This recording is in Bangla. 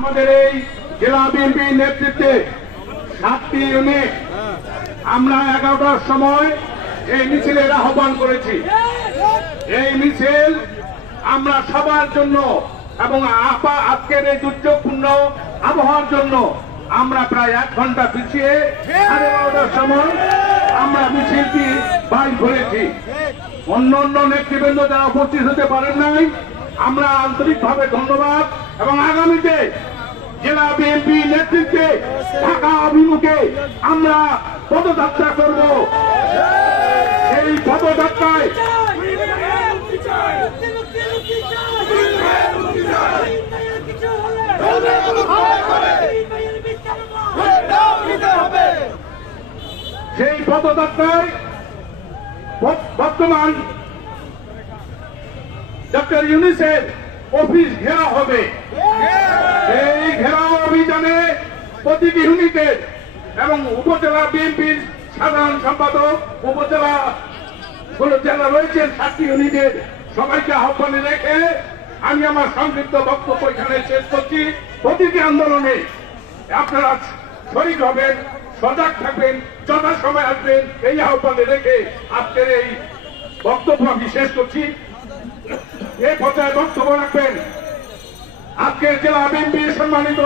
আমাদের এই জেলা বিএনপি নেতৃত্বে 7টি ইউনিট আমরা 11টার সময় এই মিছিলের আহ্বান করেছি। এই মিছিল আমরা সবার জন্য এবং আজকের এই দুর্যোগপূর্ণ আবহাওয়ার জন্য আমরা প্রায় 1 ঘন্টা পিছিয়ে 11:30টার সময় আমরা মিছিলটি বাইর করেছি। অন্য নেতৃবৃন্দ যারা উপস্থিত হতে পারেন নাই, আমরা আন্তরিকভাবে ধন্যবাদ এবং আগামীতে জেলা বিএনপি নেতৃত্বে ঢাকা অভিমুখে আমরা পদযাত্রা করব। এই পদযাত্রায় বর্তমান ডক্টর ইউনূসের অফিস ঘেরা হবে। এই ঘেরাও অভিযানে প্রতিটি ইউনিটের এবং উপজেলা বিএনপির সাধারণ সম্পাদক, উপজেলা জেলা রয়েছেন 7টি ইউনিটের সবাইকে আহ্বানে রেখে আমি আমার সংক্ষিপ্ত বক্তব্য এখানে শেষ করছি। প্রতিটি আন্দোলনে আপনারা শরীক হবেন, সজাগ থাকবেন, যথাসময় আসবেন, এই আহ্বানে রেখে আজকের এই বক্তব্য আমি শেষ করছি। এই পর্যায়ে বক্তব্য রাখবেন আজকের জেলা বিএনপি সম্মানিত